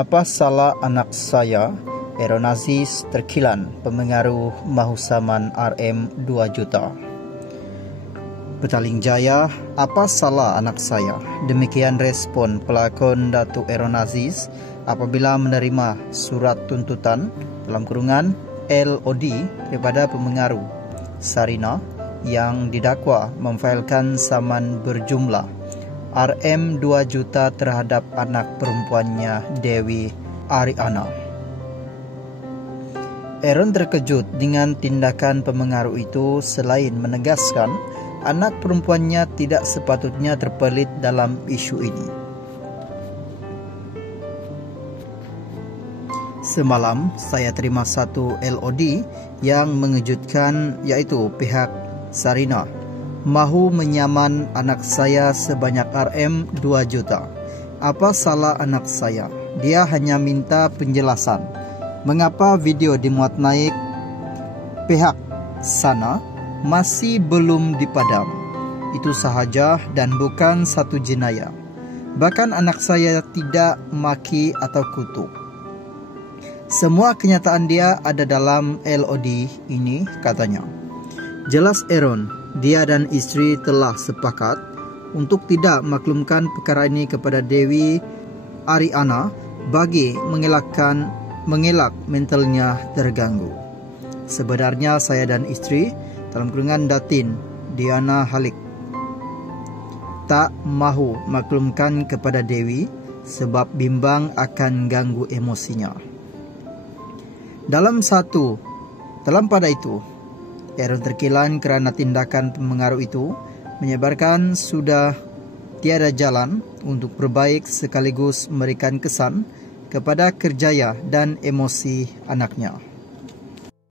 Apa salah anak saya? Aaron Aziz terkilan pemengaruh mahu saman RM 2 juta. Petaling Jaya, apa salah anak saya? Demikian respon pelakon Datuk Aaron Aziz apabila menerima surat tuntutan dalam kurungan LOD daripada pemengaruh Sarina yang didakwa memfailkan saman berjumlah RM 2 juta terhadap anak perempuannya Dewi Ariana. Aaron terkejut dengan tindakan pemengaruh itu selain menegaskan anak perempuannya tidak sepatutnya terpelit dalam isu ini. Semalam saya terima satu LOD yang mengejutkan, iaitu pihak Sarina mahu menyaman anak saya sebanyak RM 2 juta. Apa salah anak saya? Dia hanya minta penjelasan mengapa video dimuat naik pihak sana masih belum dipadam. Itu sahaja dan bukan satu jenayah. Bahkan anak saya tidak maki atau kutuk. Semua kenyataan dia ada dalam LOD ini, katanya. Jelas Aaron, dia dan isteri telah sepakat untuk tidak maklumkan perkara ini kepada Dewi Ariana bagi mengelak mentalnya terganggu. Sebenarnya saya dan isteri dalam kurungan Datin Diana Halik tak mahu maklumkan kepada Dewi sebab bimbang akan ganggu emosinya. Dalam pada itu, Aaron terkilan kerana tindakan pemengaruh itu menyebarkan sudah tiada jalan untuk berbaik sekaligus memberikan kesan kepada kerjaya dan emosi anaknya.